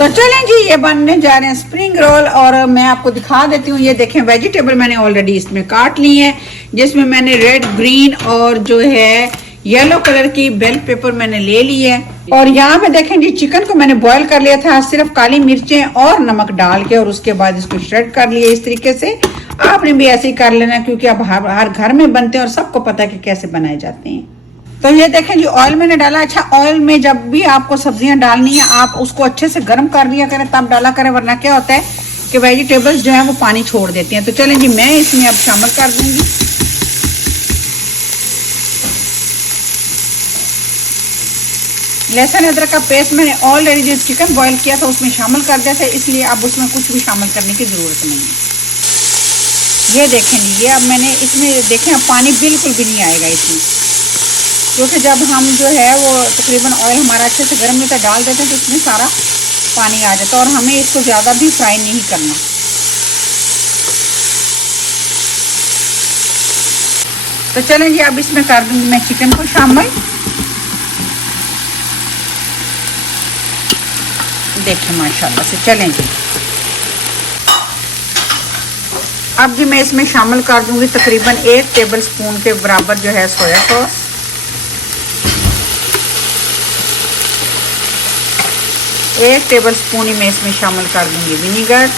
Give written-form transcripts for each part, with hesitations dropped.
तो चलें जी, ये बनने जा रहे हैं स्प्रिंग रोल और मैं आपको दिखा देती हूँ। ये देखें वेजिटेबल मैंने ऑलरेडी इसमें काट ली है, जिसमें मैंने रेड, ग्रीन और जो है येलो कलर की बेल पेपर मैंने ले ली है। और यहाँ पे देखें जी, चिकन को मैंने बॉईल कर लिया था सिर्फ काली मिर्चें और नमक डाल के, और उसके बाद इसको श्रेड कर लिया इस तरीके से। आपने भी ऐसे ही कर लेना, क्योंकि अब हर घर में बनते हैं और सबको पता है कि कैसे बनाए जाते हैं। तो ये देखें जी, ऑयल मैंने डाला। अच्छा, ऑयल में जब भी आपको सब्जियां डालनी है आप उसको अच्छे से गर्म कर लिया करें, तब डाला करें, वरना क्या होता है कि वेजिटेबल्स जो है वो पानी छोड़ देती हैं। तो चलें जी, मैं इसमें अब शामिल कर दूंगी लहसुन अदरक का पेस्ट। मैंने ऑलरेडी जो चिकन बॉईल किया था उसमें शामिल कर दिया था, इसलिए अब उसमें कुछ भी शामिल करने की ज़रूरत नहीं है। ये देखें जी, ये अब मैंने इसमें देखें अब पानी बिल्कुल भी नहीं आएगा इसमें, क्योंकि जब हम जो है वो तकरीबन ऑयल हमारा अच्छे से गर्म होता डाल देते हैं तो इसमें सारा पानी आ जाता है, और हमें इसको ज़्यादा भी फ्राई नहीं करना। तो चलें जी, अब इसमें कर दूंगी मैं चिकन को शामिल। देखें माशाल्लाह से। चलें जी, अब जी मैं इसमें शामिल कर दूंगी तकरीबन 1 टेबल स्पून के बराबर जो है सोया सॉस, 1 टेबल स्पून ही मैं इसमें शामिल कर दूंगी विनीगर।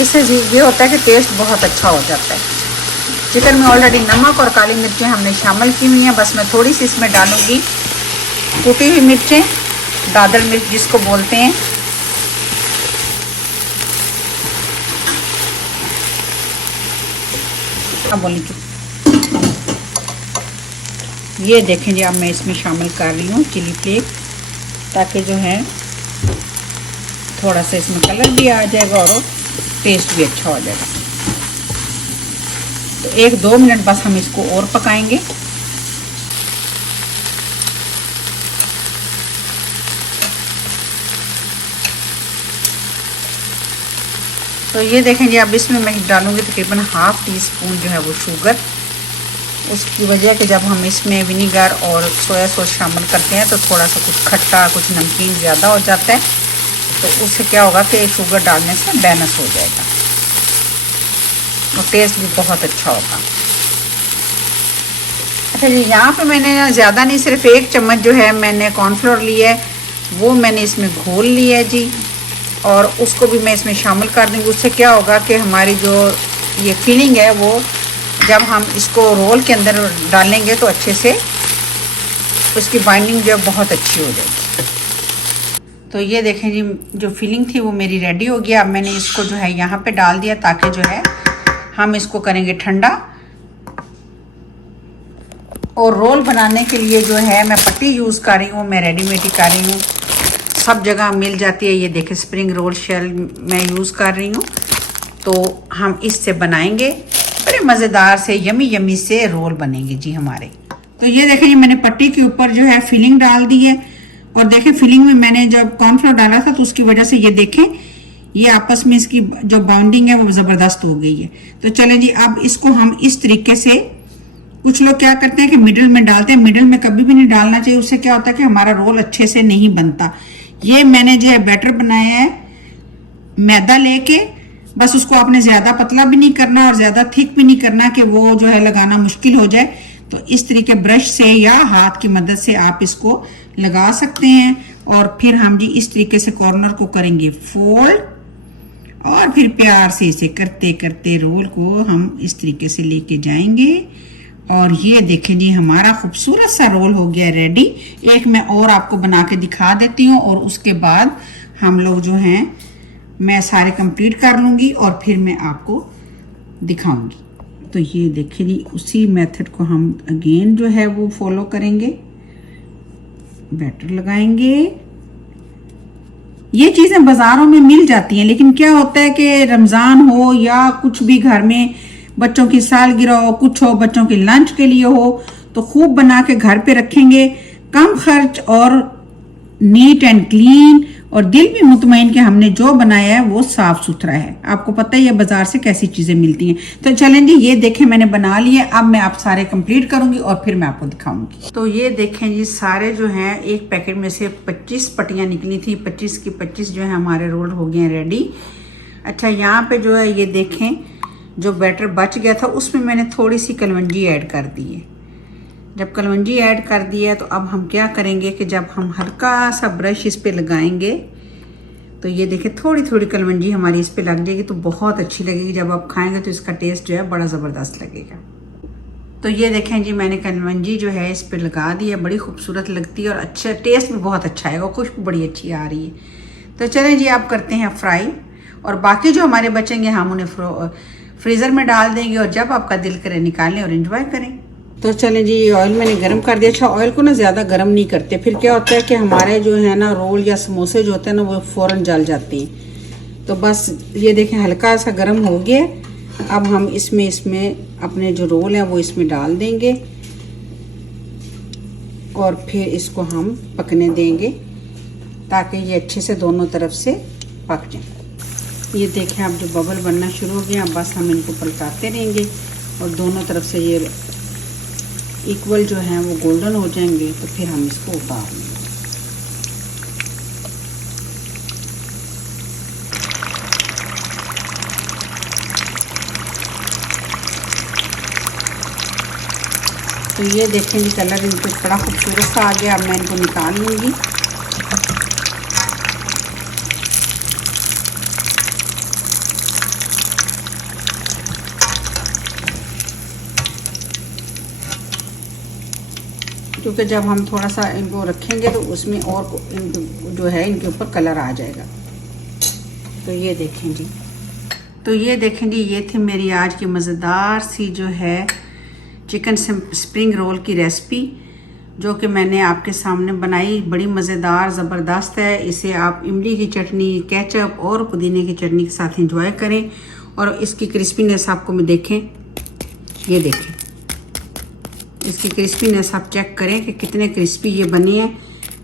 इससे ये होता है कि टेस्ट बहुत अच्छा हो जाता है। चिकन में ऑलरेडी नमक और काली मिर्चें हमने शामिल की हुई हैं, बस मैं थोड़ी सी इसमें डालूंगी कुटी हुई मिर्चें, दादर मिर्च जिसको बोलते हैं। अब बोलिए, ये देखें जी, अब मैं इसमें शामिल कर रही हूँ चिली फ्लेक्स, ताकि जो है थोड़ा सा इसमें कलर भी आ जाएगा और टेस्ट भी अच्छा हो जाएगा। तो 1-2 मिनट बस हम इसको और पकाएंगे। तो ये देखें जी, अब इसमें मैं डालूंगी तकरीबन ½ टीस्पून जो है वो शुगर। उसकी वजह कि जब हम इसमें विनीगर और सोया सॉस शामिल करते हैं तो थोड़ा सा कुछ खट्टा, कुछ नमकीन ज़्यादा हो जाता है, तो उससे क्या होगा कि शुगर डालने से बैलेंस हो जाएगा और टेस्ट भी बहुत अच्छा होगा। अच्छा जी, यहाँ पे मैंने ज़्यादा नहीं, सिर्फ 1 चम्मच जो है मैंने कॉर्नफ्लोर लिया है, वो मैंने इसमें घोल लिया है जी, और उसको भी मैं इसमें शामिल कर दूँगी। उससे क्या होगा कि हमारी जो ये फिलिंग है वो जब हम इसको रोल के अंदर डालेंगे तो अच्छे से उसकी बाइंडिंग जो है बहुत अच्छी हो जाएगी। तो ये देखें जी, जो फिलिंग थी वो मेरी रेडी हो गया। अब मैंने इसको जो है यहाँ पे डाल दिया, ताकि जो है हम इसको करेंगे ठंडा। और रोल बनाने के लिए जो है मैं पट्टी यूज़ कर रही हूँ, मैं रेडीमेड ही कर रही हूँ, सब जगह मिल जाती है। ये देखें, स्प्रिंग रोल शेल मैं यूज़ कर रही हूँ। तो हम इससे बनाएंगे, बड़े मज़ेदार से यमी से रोल बनेंगे जी हमारे। तो ये देखें, ये मैंने पट्टी के ऊपर जो है फिलिंग डाल दी है, और देखें फिलिंग में मैंने जब कॉर्नफ्लोर डाला था तो उसकी वजह से ये देखें ये आपस में इसकी जो बाउंडिंग है वो ज़बरदस्त हो गई है। तो चलें जी, अब इसको हम इस तरीके से, कुछ लोग क्या करते हैं कि मिडिल में डालते हैं, मिडिल में कभी भी नहीं डालना चाहिए, उससे क्या होता है कि हमारा रोल अच्छे से नहीं बनता। ये मैंने जो है बैटर बनाया है मैदा लेके, बस उसको आपने ज़्यादा पतला भी नहीं करना और ज़्यादा थिक भी नहीं करना कि वो जो है लगाना मुश्किल हो जाए। तो इस तरीके ब्रश से या हाथ की मदद से आप इसको लगा सकते हैं, और फिर हम जी इस तरीके से कॉर्नर को करेंगे फोल्ड, और फिर प्यार से इसे करते करते रोल को हम इस तरीके से लेके जाएंगे। और ये देखें जी, हमारा खूबसूरत सा रोल हो गया रेडी। एक मैं और आपको बना के दिखा देती हूँ, और उसके बाद हम लोग जो हैं मैं सारे कंप्लीट कर लूँगी और फिर मैं आपको दिखाऊंगी। तो ये देखिए जी, उसी मेथड को हम अगेन जो है वो फॉलो करेंगे। बैटर लगाएंगे, ये चीज़ें बाज़ारों में मिल जाती हैं, लेकिन क्या होता है कि रमज़ान हो या कुछ भी घर में बच्चों की सालगिरह हो, कुछ हो, बच्चों के लंच के लिए हो, तो खूब बना के घर पे रखेंगे, कम खर्च और नीट एंड क्लीन और दिल भी मुतमईन कि हमने जो बनाया है वो साफ सुथरा है। आपको पता ही है बाजार से कैसी चीज़ें मिलती हैं। तो चलें जी, ये देखें मैंने बना लिए। अब मैं आप सारे कंप्लीट करूंगी और फिर मैं आपको दिखाऊंगी। तो ये देखें जी, सारे जो हैं एक पैकेट में से 25 पट्टियाँ निकली थी। 25 की 25 जो है हमारे रोल हो गए हैं रेडी। अच्छा, यहाँ पे जो है ये देखें, जो बैटर बच गया था उसमें मैंने थोड़ी सी कलवंजी ऐड कर दी है। जब कलवंजी ऐड कर दी है तो अब हम क्या करेंगे कि जब हम हल्का सा ब्रश इस पे लगाएंगे तो ये देखिए थोड़ी थोड़ी कलवंजी हमारी इस पे लग जाएगी तो बहुत अच्छी लगेगी। जब आप खाएंगे तो इसका टेस्ट जो है बड़ा ज़बरदस्त लगेगा। तो ये देखें जी, मैंने कलवंजी जो है इस पे लगा दी है। बड़ी खूबसूरत लगती है और अच्छा टेस्ट भी बहुत अच्छा आएगा, खुशबू बड़ी अच्छी आ रही है। तो चलें जी, आप करते हैं फ्राई और बाकी जो हमारे बचेंगे हम उन्हें फ्रीज़र में डाल देंगे और जब आपका दिल करे निकालें और एंजॉय करें। तो चलें जी, ये ऑयल मैंने गर्म कर दिया। अच्छा, ऑयल को ना ज़्यादा गर्म नहीं करते, फिर क्या होता है कि हमारे जो है ना रोल या समोसे जो होते हैं ना वो फ़ौरन जल जाते हैं। तो बस ये देखें हल्का सा गर्म हो गया। अब हम इसमें अपने जो रोल हैं वो इसमें डाल देंगे और फिर इसको हम पकने देंगे ताकि ये अच्छे से दोनों तरफ से पक जाए। ये देखें अब जो बबल बनना शुरू हो गया, बस हम इनको पलटाते रहेंगे और दोनों तरफ से ये इक्वल जो है वो गोल्डन हो जाएंगे तो फिर हम इसको उतार लेंगे। तो ये देखें जी, कलर इनको बड़ा खूबसूरत सा आ गया। अब मैं इनको निकाल लूँगी। क्योंकि जब हम थोड़ा सा इनको रखेंगे तो उसमें और जो है इनके ऊपर कलर आ जाएगा। तो ये देखें जी, ये थी मेरी आज की मज़ेदार सी जो है चिकन स्प्रिंग रोल की रेसिपी, जो कि मैंने आपके सामने बनाई। बड़ी मज़ेदार ज़बरदस्त है। इसे आप इमली की चटनी, केचप और पुदीने की चटनी के साथ एंजॉय करें। और इसकी क्रिस्पीनेस आपको मैं देखें, ये देखें इसकी क्रिस्पीनेस आप चेक करें कि कितने क्रिस्पी ये बने हैं।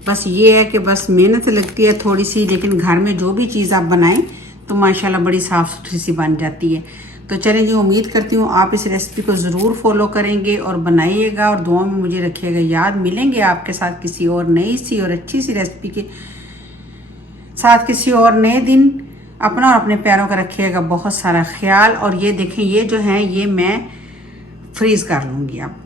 बस ये है कि बस मेहनत लगती है थोड़ी सी, लेकिन घर में जो भी चीज़ आप बनाएं तो माशाल्लाह बड़ी साफ़ सुथरी सी बन जाती है। तो चलें जी, उम्मीद करती हूँ आप इस रेसिपी को ज़रूर फॉलो करेंगे और बनाइएगा और दुआ में मुझे रखिएगा याद। मिलेंगे आपके साथ किसी और नई सी और अच्छी सी रेसिपी के साथ किसी और नए दिन। अपना और अपने प्यारों का रखिएगा बहुत सारा ख्याल। और ये देखें, ये जो है ये मैं फ्रीज़ कर लूँगी अब।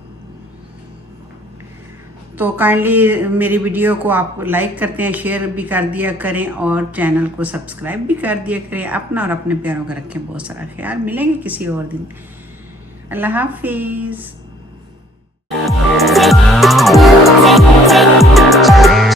तो काइंडली मेरी वीडियो को आप लाइक करते हैं, शेयर भी कर दिया करें और चैनल को सब्सक्राइब भी कर दिया करें। अपना और अपने प्यारों का रखें बहुत सारा ख्याल। मिलेंगे किसी और दिन। अल्लाह हाफिज़।